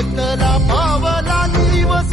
शेतला मावला दिवस